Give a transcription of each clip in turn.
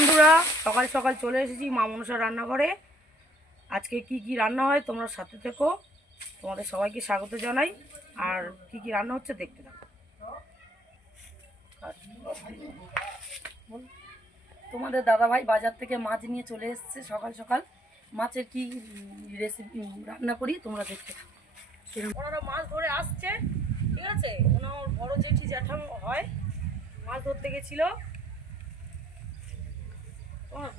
বন্ধুরা, সকাল সকাল চলে এসেছি মা মনসা রান্নাঘরে। আজকে কি কি রান্না হয় তোমরা সাথে থেকো, তোমাদের সবাইকে স্বাগত জানাই। আর কি কি রান্না হচ্ছে দেখতে থাকো। তোমাদের দাদাভাই বাজার থেকে মাছ নিয়ে চলে এসেছে সকাল সকাল। মাছের কি রেসিপি রান্না করি তোমরা দেখতে থাকো। ওনারা মাছ ধরে আসছে, ঠিক আছে। ওনার বড় জেঠি জ্যাঠাম হয়, মাছ ধরতে গেছিল।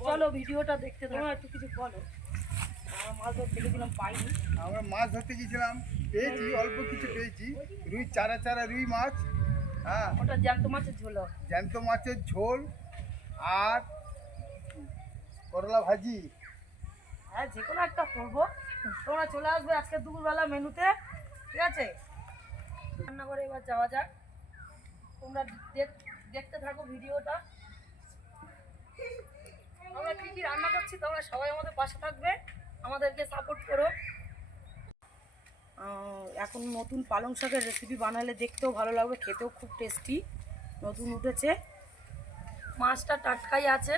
চলো ভিডিওটা দেখতে থাকো, একটু কিছু বলো। আমরা মাছ ধরতে গেছিলাম, পাইনি। আমরা মাছ ধরতে গেছিলাম, পেয়েছি, অল্প কিছু পেয়েছি। রুই চারা চারা রুই মাছ। হ্যাঁ, ওটা জ্যান্ত মাছের ঝোল। জ্যান্ত মাছের ঝোল আর করলা ভাজি। হ্যাঁ, যে কোনো একটা করবো। তোমরা চলে আসবে আজকে দুপুরবেলা মেনুতে, ঠিক আছে। রান্নাঘরে এবার যাওয়া যাক, তোমরা দেখতে থাকো ভিডিওটা। আমরা কী কী রান্না করছি তোমরা সবাই আমাদের পাশে থাকবে, আমাদেরকে সাপোর্ট করো। এখন নতুন পালং শাকের রেসিপি বানালে দেখতেও ভালো লাগবে, খেতেও খুব টেস্টি। নতুন উঠেছে, মাছটা টাটকাই আছে।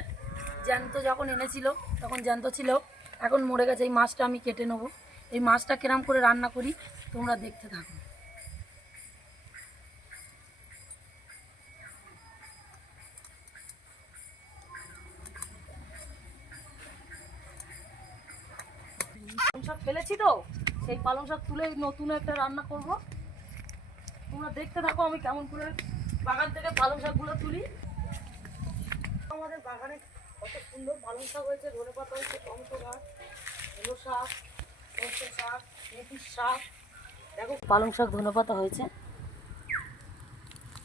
জ্যান্ত যখন এনেছিল তখন জ্যান্ত ছিল, এখন মরে গেছে। এই মাছটা আমি কেটে নেবো। এই মাছটা কিরম করে রান্না করি তোমরা দেখতে থাকো। পালং শাক ফেলেছি তো, সেই পালং শাক তুলে নতুন একটা রান্না করব। তোমরা দেখতে থাকো আমি কেমন করে বাগান থেকে পালং শাকগুলো তুলি। আমাদের বাগানে কত সুন্দর পালং শাক হয়েছে, ধনেপাতা হয়েছে, টমেটো গাছ, ধনে শাক, সরষে শাক, মেথির শাক। দেখো পালং শাক, ধনেপাতা হয়েছে।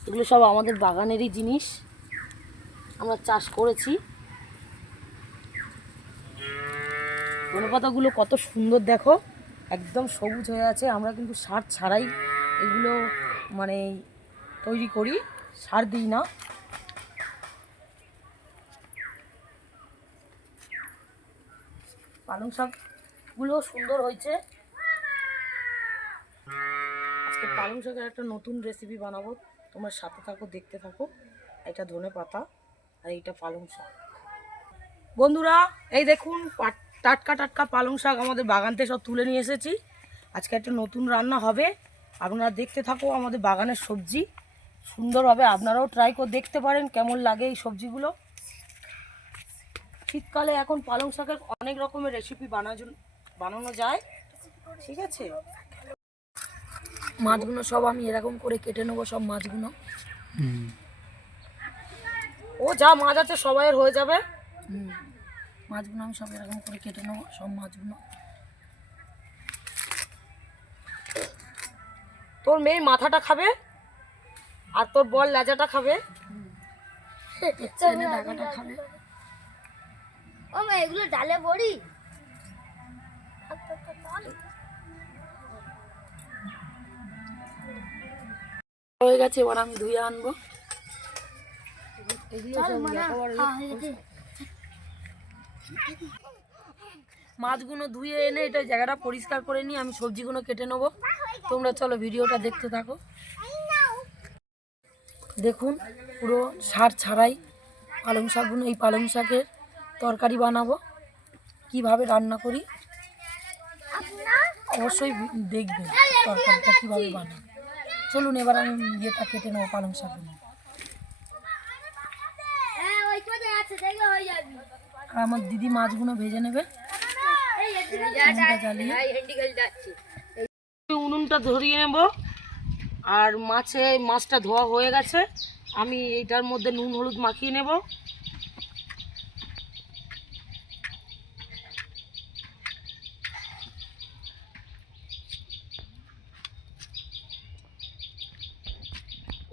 এগুলো সব আমাদের বাগানেরই জিনিস, আমরা চাষ করেছি। ধনেপাতাগুলো কত সুন্দর দেখো, একদম সবুজ হয়ে আছে। আমরা কিন্তু সার ছাড়াই এগুলো মানে তৈরি করি, সার দিই না। পালং শাকগুলো সুন্দর হয়েছে। আজকে পালং শাকের একটা নতুন রেসিপি বানাবো, তোমার সাথে থাকো, দেখতে থাকো। এটা ধনেপাতা আর এইটা পালং শাক। বন্ধুরা এই দেখুন, টাটকা টাটকা পালং শাক আমাদের বাগান থেকে সব তুলে নিয়ে এসেছি। আজকে একটা নতুন রান্না হবে, আপনারা দেখতে থাকো। আমাদের বাগানের সবজি সুন্দর হবে, আপনারাও ট্রাই করে দেখতে পারেন কেমন লাগে এই সবজিগুলো। শীতকালে এখন পালং শাকের অনেক রকমের রেসিপি বানানো যায়, ঠিক আছে। মাছগুলো সব আমি এরকম করে কেটে নেবো, সব মাছগুলো। ও যা মাছ আছে সবাইয়ের হয়ে যাবে। মাছগুলো আমি সব এরকম করে কেটে নেবো, সব মাছগুলো। তোর মেয়ে মাথাটা খাবে আর তোর বল লেজাটা খাবে, ঢাকাটা খাবে। ও মা, এগুলো ডালে বড়ি হয়ে গেছে, এবার আমি ধুয়ে আনবো। মাছগুলো ধুয়ে এনে এটা জায়গাটা পরিষ্কার করে নিয়ে আমি সবজিগুলো কেটে নেবো। তোমরা চলো ভিডিওটা দেখতে থাকো। দেখুন পুরো সার ছাড়াই পালং শাকগুলো, এই পালং শাকের তরকারি বানাবো। কিভাবে রান্না করি অবশ্যই দেখবেন তরকারিটা কীভাবে বানাবো। চলুন এবার আমি ইয়েটা কেটে নেবো, পালং শাকগুলো। আর আমার দিদি মাছগুলো ভেজে নেবে। উনুনটা ধরিয়ে নেব। আর মাছটা ধোয়া হয়ে গেছে, আমি এইটার মধ্যে নুন হলুদ মাখিয়ে নেব।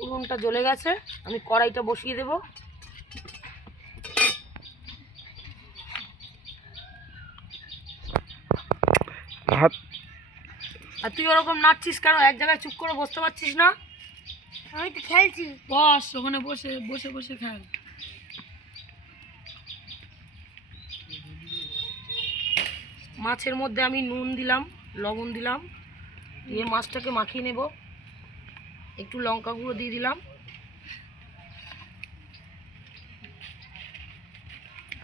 উনুনটা জ্বলে গেছে, আমি কড়াইটা বসিয়ে দেব। আর তুই ওরকম নাচছিস কেন? এক জায়গায় চুপ করে বসতে পারছিস না? আমি তো খেলছি। বস, ওখানে বসে বসে বসে খেল। মাছের মধ্যে আমি নুন দিলাম, লবণ দিলাম, দিয়ে মাছটাকে মাখিয়ে নেব। একটু লঙ্কা গুঁড়ো দিয়ে দিলাম।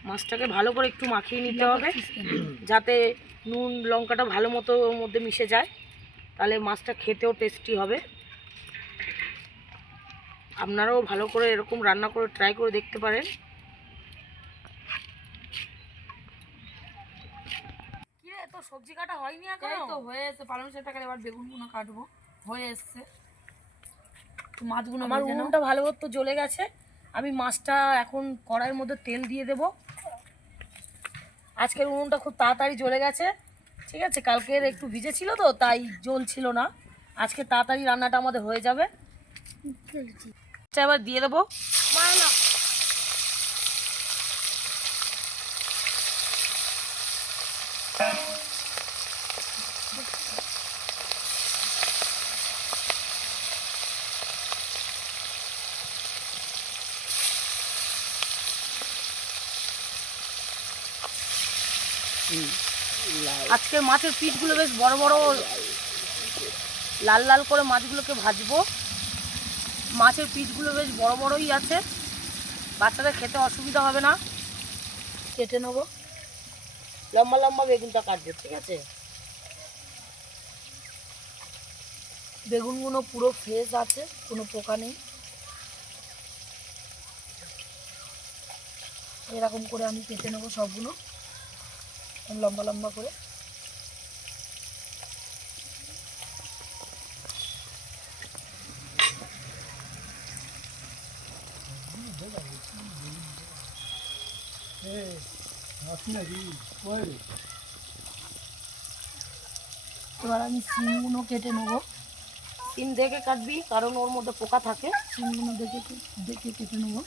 মাছটাকে ভালো করে একটু মাখিয়ে নিতে হবে যাতে নুন লঙ্কাটা ভালো মতো ওর মধ্যে মিশে যায়, তাহলে মাছটা খেতেও টেস্টি হবে। আপনারাও ভালো করে এরকম রান্না করে ট্রাই করে দেখতে পারেন। কি রে, তো সবজি কাটা হয়নি এখনো? এই তো হয়ে এসে পালং শাকটাকে এবার বেগুনগুলো কাটবো, হয়ে এসছে। তো মাছগুলো আমার ভেজে নাও। উনুনটা ভালো মতো জ্বলে গেছে, আমি মাছটা এখন কড়াইয়ের মধ্যে তেল দিয়ে দেব। আজকের উনুনটা খুব তাড়াতাড়ি জ্বলে গেছে, ঠিক আছে, কালকের একটু ভিজে ছিল তো তাই জ্বলছিল না, আজকে তাড়াতাড়ি রান্নাটা আমাদের হয়ে যাবে। আচ্ছা, এবার দিয়ে দেবো। আজকে মাছের পিসগুলো বেশ বড় বড় লাল লাল করে মাছগুলোকে ভাজবো। মাছের পিসগুলো বেশ বড় বড়ই আছে, বাচ্চাদের খেতে অসুবিধা হবে না। কেটে নেবো, লম্বা লম্বা বেগুনটা কাটবো, ঠিক আছে। বেগুনগুলো পুরো ফ্রেশ আছে, কোনো পোকা নেই। এরকম করে আমি কেটে নেবো সবগুলো লম্বা লম্বা করে। এবার আমি সিমগুলো কেটে নেবো। সিম দেখে কাটবি, কারণ ওর মধ্যে পোকা থাকে। সিমগুলো দেখে দেখে কেটে নেবো।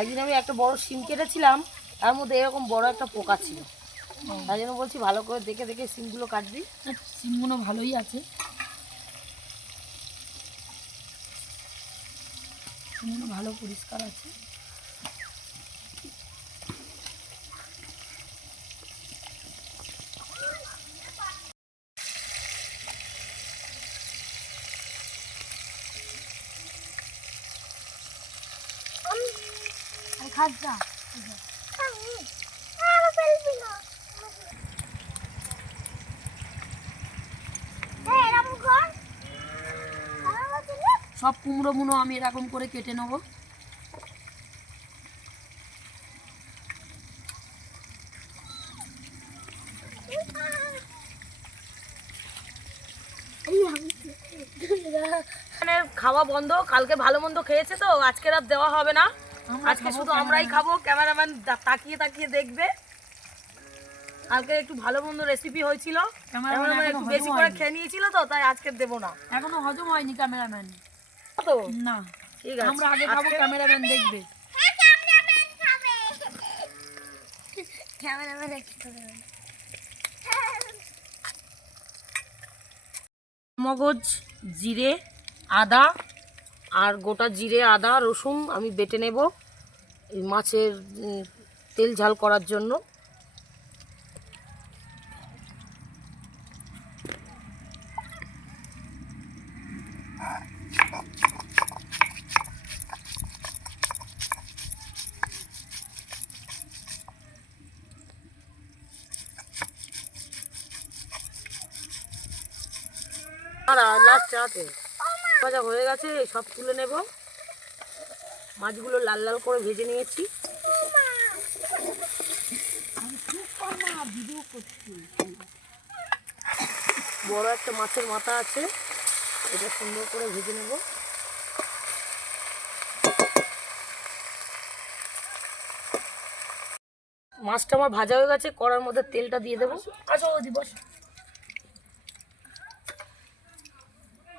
একদিন আমি একটা বড় সিম কেটেছিলাম, তার মধ্যে এরকম বড় একটা পোকা ছিল, তাই জন্য বলছি ভালো করে দেখে দেখে সিমগুলো কাটবি। সিমগুলো ভালোই আছে, সিমগুলো ভালো পরিষ্কার আছে। খাজা সব কুমড়ো মুনো আমি এরকম করে কেটে নেবো। খাওয়া বন্ধ, কালকে ভালো মন্দ খেয়েছে তো আজকে রাত দেওয়া হবে না, আজকে শুধু আমরাই খাবো। ক্যামেরাম্যান তাকিয়ে তাকিয়ে দেখবে। কালকে একটু ভালো মন্দ রেসিপি হয়েছিল, ক্যামেরাম্যান একটু বেশি করে খেয়ে নিয়েছিল তো তাই আজকে দেবো না। এখনো হজম হয়নি ক্যামেরাম্যান, তো না ঠিক আছে, আমরা আগে খাবো, ক্যামেরাম্যান দেখবে। মগজ, জিরে, আদা আর গোটা জিরে আদা রসুন আমি বেটে নেব এই মাছের তেল ঝাল করার জন্য। আর লাস্ট চাতে ভাজা হয়ে গেছে, সব তুলে নেব। মাছগুলো লাল লাল করে ভেজে নিয়েছি। বড় একটা মাছের মাথা আছে, এটা সুন্দর করে ভেজে নেব। মাছটা আমার ভাজা হয়ে গেছে, কড়ার মধ্যে তেলটা দিয়ে দেবো। আচ্ছা ও দিবস,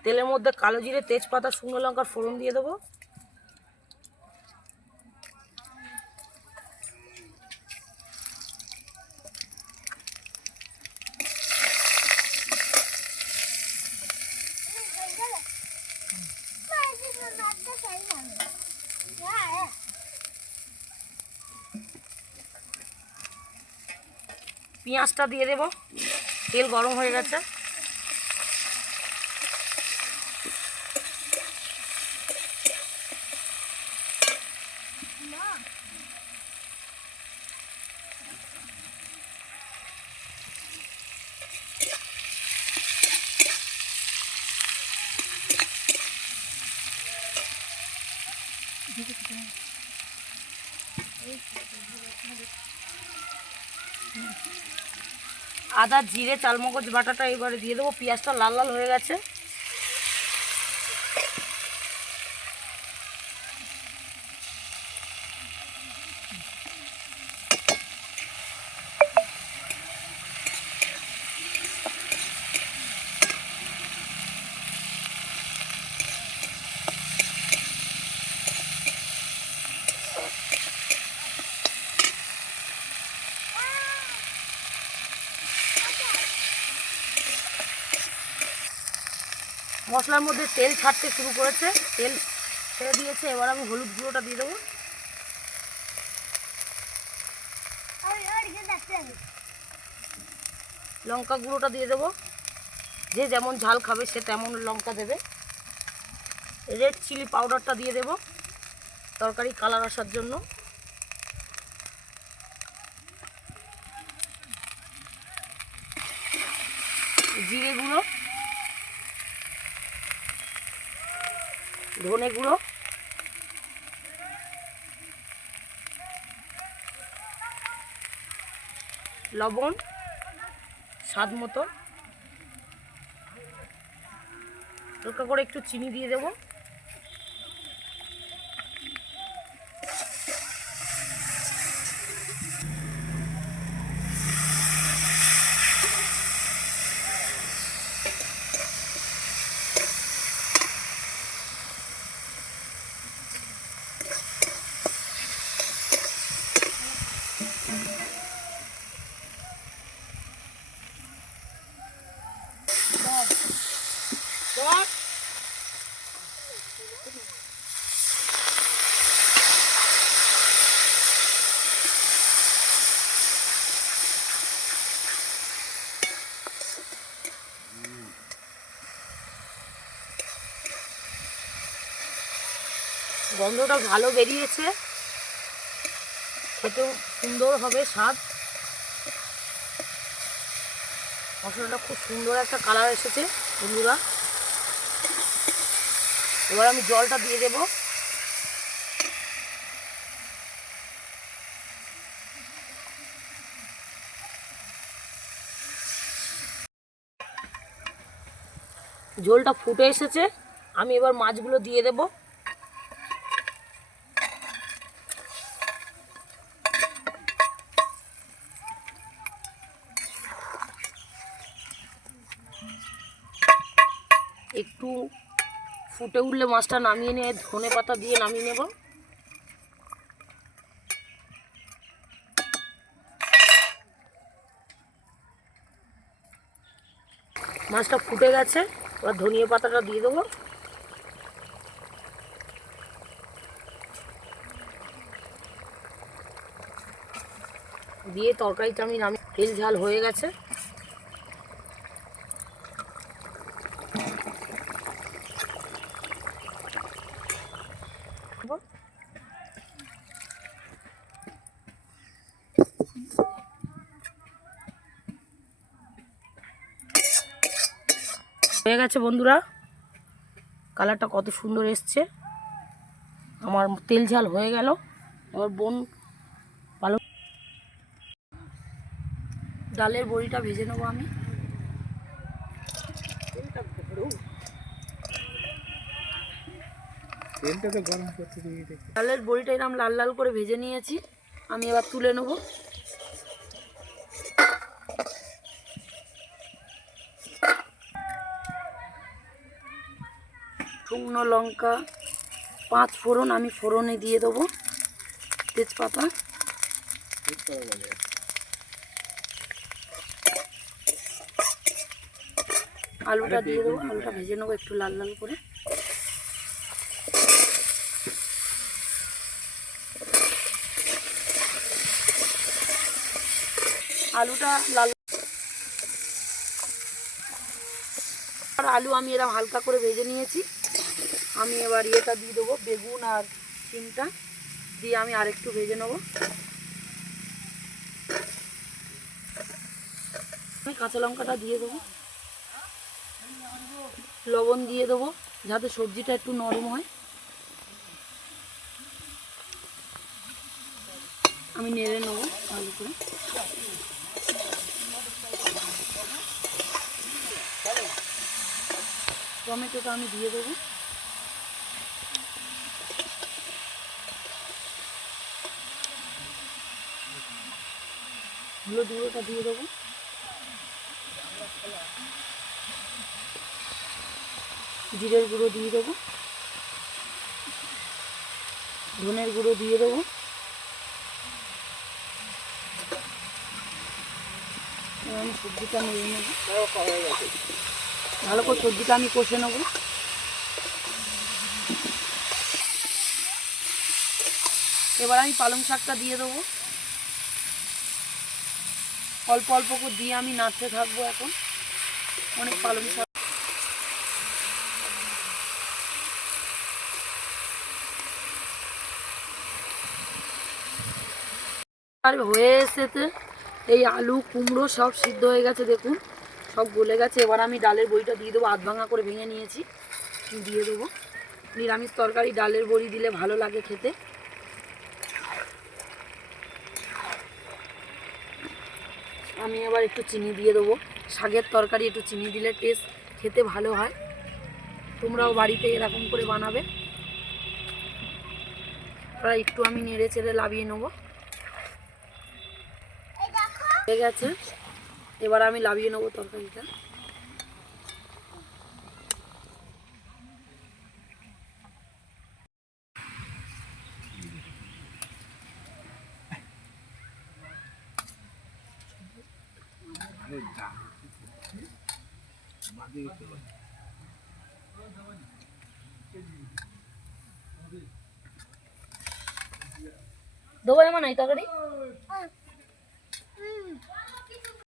তেলের মধ্যে কালো জিরে, তেজপাতা, শুকনো লঙ্কার ফোড়ন দিয়ে দেবো। পেঁয়াজটা দিয়ে দেবো, তেল গরম হয়ে গেছে। আদা জিরে চালমগজ বাটাটা এবারে দিয়ে দেবো। পেঁয়াজটা লাল লাল হয়ে গেছে। মশলার মধ্যে তেল ছাড়তে শুরু করেছে, তেল ছেড়ে দিয়েছে। এবার আমি হলুদ গুঁড়োটা দিয়ে দেবো। লঙ্কা গুঁড়োটা দিয়ে দেবো। যে যেমন ঝাল খাবে সে তেমন লঙ্কা দেবে। রেড চিলি পাউডারটা দিয়ে দেবো তরকারি কালার আসার জন্য। জিরে গুঁড়ো, ধনে গুঁড়ো, লবণ স্বাদ মতো, হালকা করে একটু চিনি দিয়ে দেবো। গন্ধটা ভালো বেরিয়েছে, খেতেও সুন্দর হবে স্বাদ। মশলাটা খুব সুন্দর একটা কালার এসেছে বন্ধুরা। এবার আমি জলটা দিয়ে দেব। ঝোলটা ফুটে এসেছে, আমি এবার মাছগুলো দিয়ে দেব। একটু ফুটে উঠলে মাছটা নামিয়ে নিয়ে ধনে পাতা দিয়ে নামিয়ে নেব। মাছটা ফুটে গেছে, এবার ধনিয়া পাতাটা দিয়ে দেবো। দিয়ে তরকারিটা আমি নামিয়ে, তেল ঝাল হয়ে গেছে। হয়ে গেছে বন্ধুরা, কালারটা কত সুন্দর এসছে। আমার তেল ঝাল হয়ে গেল। এবার ভালো ডালের বড়িটা ভেজে নেবো আমি। ডালের বড়িটা এরকম লাল লাল করে ভেজে নিয়েছি, আমি এবার তুলে নেবো। শুকনো লঙ্কা, 5 ফোড়ন আমি ফোড়নে দিয়ে দেবো, তেজপাতা, আলুটা দিয়ে দেবো। আলুটা ভেজে নেবো একটু লাল লাল করে। আলুটা লাল, আলু আমি এরকম হালকা করে ভেজে নিয়েছি। আমি এবার ইয়েটা দিয়ে দেবো, বেগুন আর শিমটা দিয়ে আমি আরেকটু ভেজে নেব। আমি কাঁচা লঙ্কাটা দিয়ে দেবো, লবণ দিয়ে দেবো যাতে সবজিটা একটু নরম হয়। আমি নেড়ে নেবো ভালো করে। টমেটোটা আমি দিয়ে দেবো। হলুদ গুঁড়োটা দিয়ে দেবো। জিরের গুঁড়ো দিয়ে দেবো। ধনের গুঁড়ো দিয়ে দেবো। এবার আমি সবজিটা নেড়ে নেবো ভালো করে। সবজিটা আমি কষে নেবো। এবার আমি পালং শাকটা দিয়ে দেবো। অল্প অল্প করে দিয়ে আমি নাড়তে থাকবো। এখন অনেক পালং শাক আর হয়ে এসেছে। এই আলু কুমড়ো সব সিদ্ধ হয়ে গেছে, দেখুন সব গলে গেছে। এবার আমি ডালের বড়িটা দিয়ে দেবো। আধ ভাঙা করে ভেঙে নিয়েছি, দিয়ে দেবো। নিরামিষ তরকারি ডালের বড়ি দিলে ভালো লাগে খেতে। আমি আবার একটু চিনি দিয়ে দেবো। শাকের তরকারি একটু চিনি দিলে টেস্ট খেতে ভালো হয়। তোমরাও বাড়িতে এরকম করে বানাবে। প্রায় একটু আমি নেড়ে চেড়ে লাভিয়ে নেবো। হয়ে গেছে, এবার আমি লাভিয়ে নেবো তরকারিটা। দেবো এমন এই তরকারি।